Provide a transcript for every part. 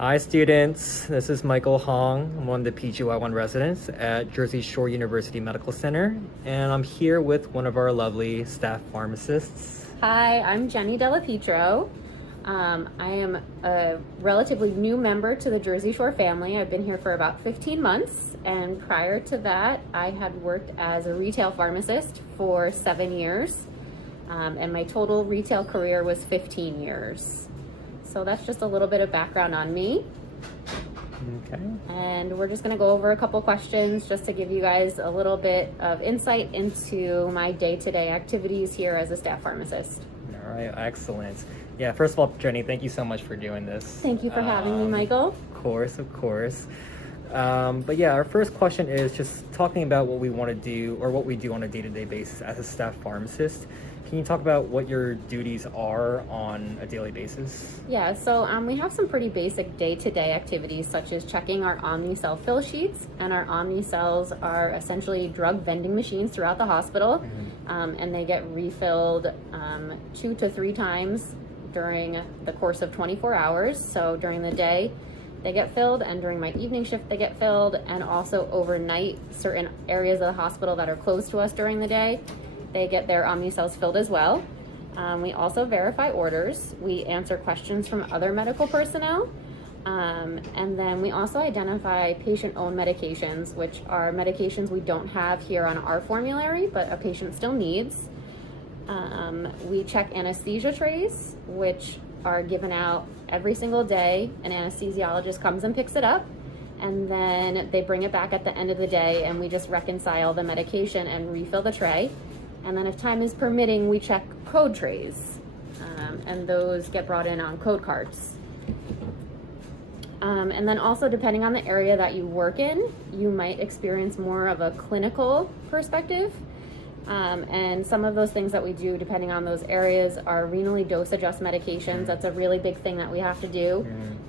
Hi students, this is Michael Hong. I'm one of the PGY1 residents at Jersey Shore University Medical Center, and I'm here with one of our lovely staff pharmacists. Hi, I'm Jenny Della Pietro. I am a relatively new member to the Jersey Shore family. I've been here for about 15 months, and prior to that, I had worked as a retail pharmacist for 7 years, and my total retail career was 15 years. So that's just a little bit of background on me. Okay. And we're just going to go over a couple questions just to give you guys a little bit of insight into my day-to-day activities here as a staff pharmacist. All right, excellent. Yeah, first of all, Jenny, thank you so much for doing this. Thank you for having me, Michael. Of course. But yeah, our first question is just talking about what we want to do or what we do on a day-to-day basis as a staff pharmacist. Can you talk about what your duties are on a daily basis? Yeah, so we have some pretty basic day-to-day activities such as checking our Omnicell fill sheets, and our Omnicells are essentially drug vending machines throughout the hospital, and they get refilled 2 to 3 times during the course of 24 hours. So during the day, they get filled, and during my evening shift, they get filled, and also overnight, certain areas of the hospital that are closed to us during the day, they get their Omnicells filled as well. We also verify orders. We answer questions from other medical personnel. And then we also identify patient-owned medications, which are medications we don't have here on our formulary, but a patient still needs. We check anesthesia trays, which are given out every single day. An anesthesiologist comes and picks it up, and then they bring it back at the end of the day, and we just reconcile the medication and refill the tray. And then if time is permitting, we check code trays, and those get brought in on code cards. And then also, depending on the area that you work in, you might experience more of a clinical perspective. And some of those things that we do, depending on those areas, are renally dose adjust medications. That's a really big thing that we have to do.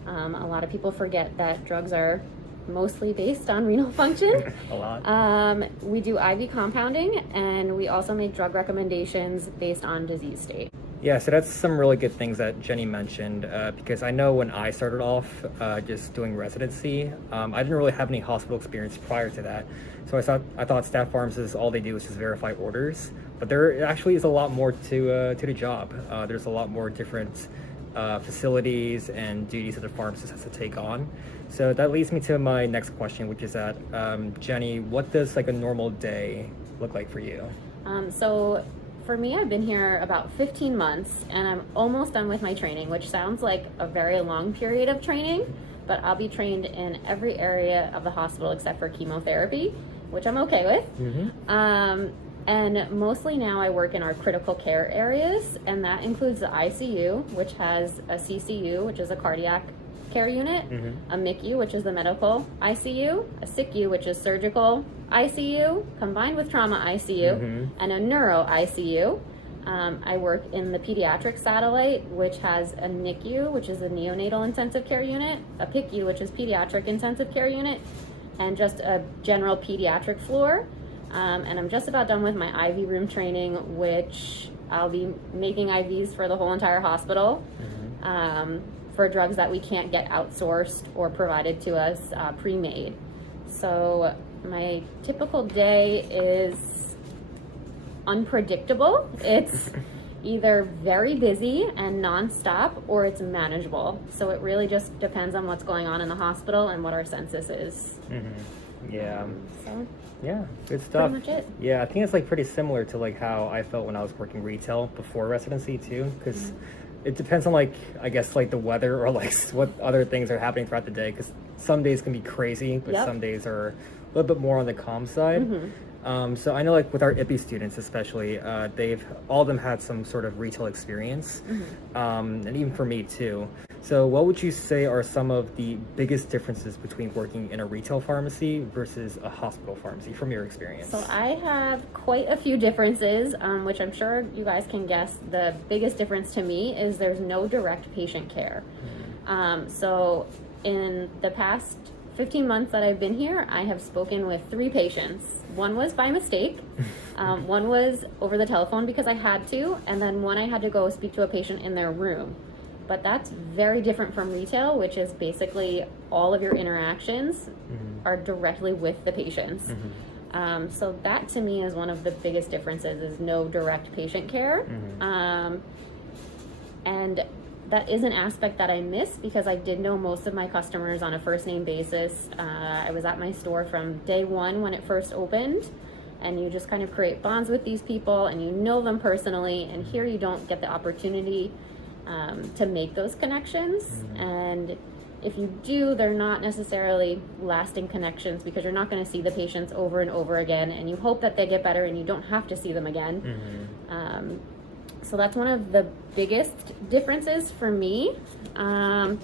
A lot of people forget that drugs are mostly based on renal function. A lot. We do IV compounding, and we also make drug recommendations based on disease state. Yeah, so that's some really good things that Jenny mentioned, because I know when I started off just doing residency, I didn't really have any hospital experience prior to that. So I thought staff pharmacists, all they do is just verify orders, but there actually is a lot more to the job. There's a lot more different facilities and duties that the pharmacist has to take on. So that leads me to my next question, which is that, Jenny, what does like a normal day look like for you? So for me, I've been here about 15 months, and I'm almost done with my training, which sounds like a very long period of training, but I'll be trained in every area of the hospital except for chemotherapy, which I'm okay with. And mostly now I work in our critical care areas, and that includes the ICU, which has a CCU, which is a cardiac care unit, a MICU, which is the medical ICU, a SICU, which is surgical ICU, combined with trauma ICU, and a neuro ICU. I work in the pediatric satellite, which has a NICU, which is a neonatal intensive care unit, a PICU, which is pediatric intensive care unit, and just a general pediatric floor. And I'm just about done with my IV room training, which I'll be making IVs for the whole entire hospital, for drugs that we can't get outsourced or provided to us pre-made. So my typical day is unpredictable. It's either very busy and nonstop, or it's manageable. So it really just depends on what's going on in the hospital and what our census is. Yeah. So Yeah, good stuff. pretty much it. Yeah, I think it's like pretty similar to like how I felt when I was working retail before residency too, because it depends on like, I guess like the weather or like what other things are happening throughout the day, because some days can be crazy, but some days are a little bit more on the calm side. So I know like with our IPI students especially, all of them had some sort of retail experience, and even for me too. So what would you say are some of the biggest differences between working in a retail pharmacy versus a hospital pharmacy from your experience? So I have quite a few differences, which I'm sure you guys can guess. The biggest difference to me is there's no direct patient care. So in the past 15 months that I've been here, I have spoken with 3 patients. One was by mistake, one was over the telephone because I had to, and then one I had to go speak to a patient in their room. But that's very different from retail, which is basically all of your interactions are directly with the patients. So that to me is one of the biggest differences, is no direct patient care. And that is an aspect that I miss, because I did know most of my customers on a first name basis. I was at my store from day one when it first opened, and you just kind of create bonds with these people and you know them personally, and here you don't get the opportunity to make those connections. And if you do, they're not necessarily lasting connections, because you're not going to see the patients over and over again, and you hope that they get better and you don't have to see them again. So that's one of the biggest differences for me. And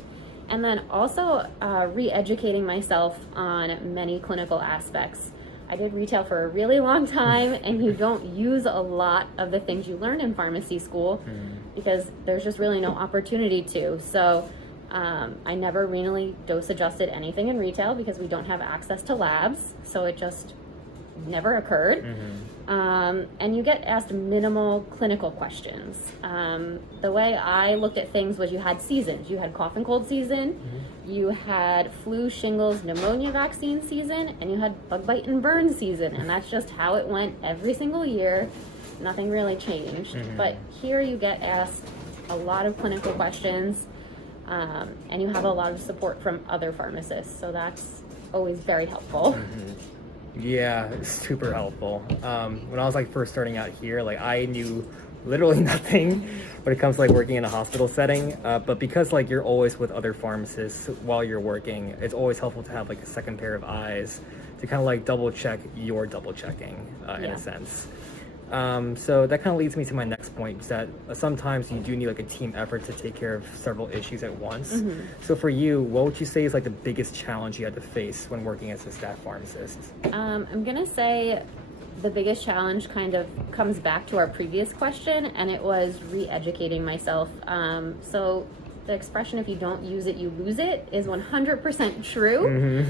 then also re-educating myself on many clinical aspects. I did retail for a really long time, and you don't use a lot of the things you learn in pharmacy school because there's just really no opportunity to. So I never renally dose adjusted anything in retail because we don't have access to labs, so it just never occurred. And you get asked minimal clinical questions. The way I looked at things was, you had seasons. You had cough and cold season, you had flu, shingles, pneumonia vaccine season, and you had bug bite and burn season. And that's just how it went every single year. Nothing really changed. But here you get asked a lot of clinical questions, and you have a lot of support from other pharmacists. So that's always very helpful. Yeah, it's super helpful. When I was like first starting out here, like I knew literally nothing when it comes to like working in a hospital setting. But because like you're always with other pharmacists while you're working, it's always helpful to have like a second pair of eyes to kind of like double check your double checking in a sense. So that kind of leads me to my next point, is that sometimes you do need like a team effort to take care of several issues at once. So for you, what would you say is like the biggest challenge you had to face when working as a staff pharmacist? I'm gonna say the biggest challenge kind of comes back to our previous question, and it was re-educating myself. So the expression, if you don't use it, you lose it, is 100% true.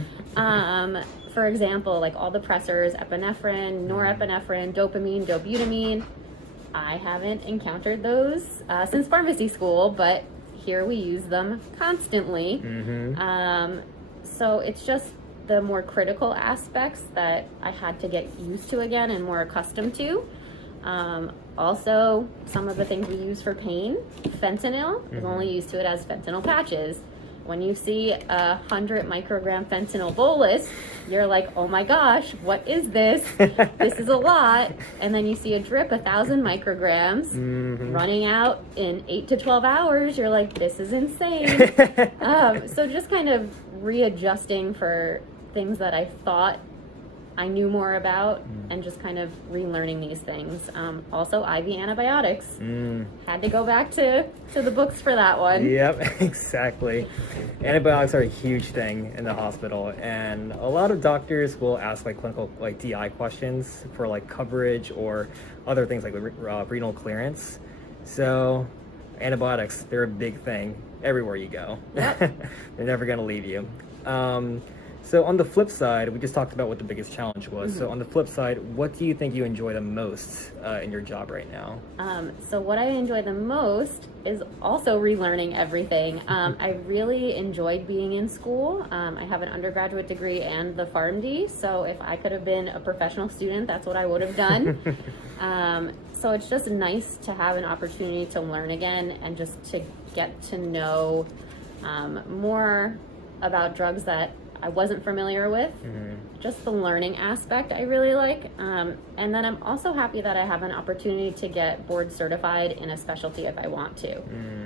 For example, like all the pressors, epinephrine, norepinephrine, dopamine, dobutamine, I haven't encountered those since pharmacy school, but here we use them constantly. So it's just the more critical aspects that I had to get used to again and more accustomed to. Also, some of the things we use for pain, fentanyl, we're only used to it as fentanyl patches. When you see 100 microgram fentanyl bolus, you're like, oh my gosh, what is this? This is a lot. And then you see a drip, 1,000 micrograms, running out in 8 to 12 hours. You're like, this is insane. So just kind of readjusting for things that I thought I knew more about, and just kind of relearning these things. Also, IV antibiotics. Had to go back to the books for that one. Yep, exactly. Antibiotics are a huge thing in the hospital, and a lot of doctors will ask like clinical like DI questions for like coverage or other things like renal clearance. So antibiotics, they're a big thing everywhere you go. Yep. They're never going to leave you. So on the flip side, we just talked about what the biggest challenge was. So on the flip side, what do you think you enjoy the most in your job right now? So what I enjoy the most is also relearning everything. I really enjoyed being in school. I have an undergraduate degree and the PharmD, so if I could have been a professional student, that's what I would have done. So it's just nice to have an opportunity to learn again and just to get to know more about drugs that I wasn't familiar with. Just the learning aspect I really like. And then I'm also happy that I have an opportunity to get board certified in a specialty if I want to.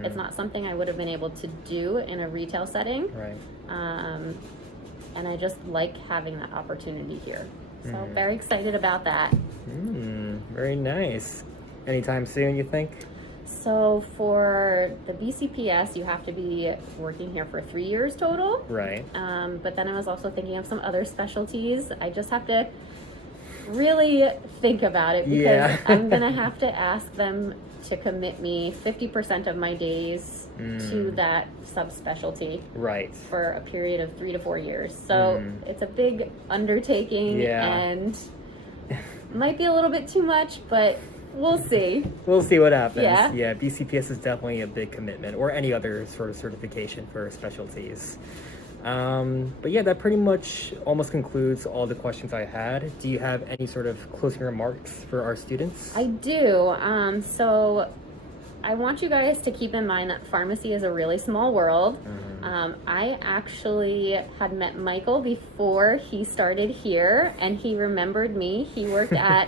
It's not something I would have been able to do in a retail setting. Right. And I just like having that opportunity here. So very excited about that. Very nice. Anytime soon, you think? So for the BCPS, you have to be working here for 3 years total. Right. But then I was also thinking of some other specialties. I just have to really think about it, because I'm going to have to ask them to commit me 50% of my days to that subspecialty. Right. For a period of 3 to 4 years. So it's a big undertaking and might be a little bit too much, but We'll see. We'll see what happens. Yeah. BCPS is definitely a big commitment, or any other sort of certification for specialties. But yeah, that pretty much almost concludes all the questions I had. Do you have any sort of closing remarks for our students? I do. So I want you guys to keep in mind that pharmacy is a really small world. I actually had met Michael before he started here, and he remembered me. He worked at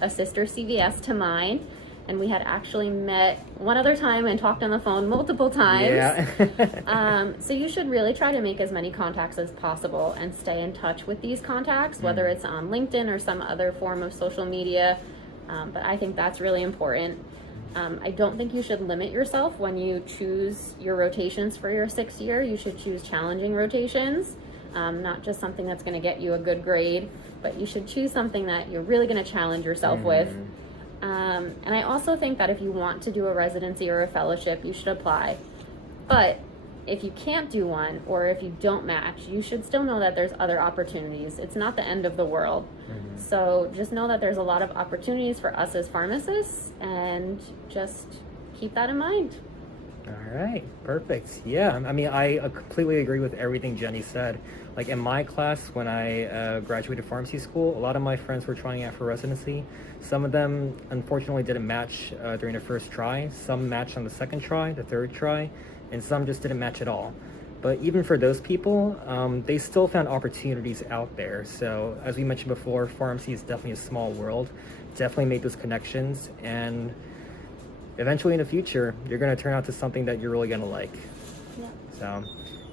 a sister CVS to mine, and we had actually met one other time and talked on the phone multiple times. Yeah. So you should really try to make as many contacts as possible and stay in touch with these contacts, whether it's on LinkedIn or some other form of social media. But I think that's really important. I don't think you should limit yourself when you choose your rotations for your 6th year. You should choose challenging rotations, not just something that's going to get you a good grade, but you should choose something that you're really going to challenge yourself with. And I also think that if you want to do a residency or a fellowship, you should apply. But if you can't do one, or if you don't match, you should still know that there's other opportunities. It's not the end of the world. So just know that there's a lot of opportunities for us as pharmacists, and just keep that in mind. All right, perfect. Yeah, I mean, I completely agree with everything Jenny said. Like in my class, when I graduated pharmacy school, a lot of my friends were trying out for residency. Some of them, unfortunately, didn't match during the first try. Some matched on the second try, the third try, and some just didn't match at all. But even for those people, they still found opportunities out there. So as we mentioned before, pharmacy is definitely a small world. Definitely make those connections, and eventually in the future, you're going to turn out to something that you're really going to like. Yeah. So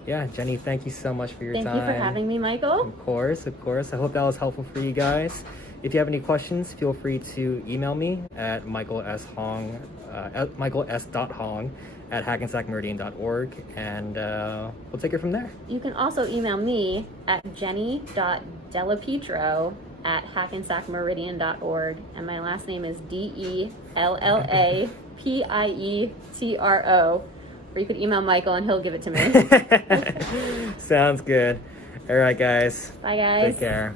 yeah, Jenny, thank you so much for your time. Thank you for having me, Michael. Of course. I hope that was helpful for you guys. If you have any questions, feel free to email me at michaels.hong@hackensackmeridian.org, and we'll take it from there. You can also email me at jenny.delapietro@hackensackmeridian.org, and my last name is DELLAPIETRO. Or you could email Michael and he'll give it to me. Sounds good. All right, guys. Bye, guys. Take care.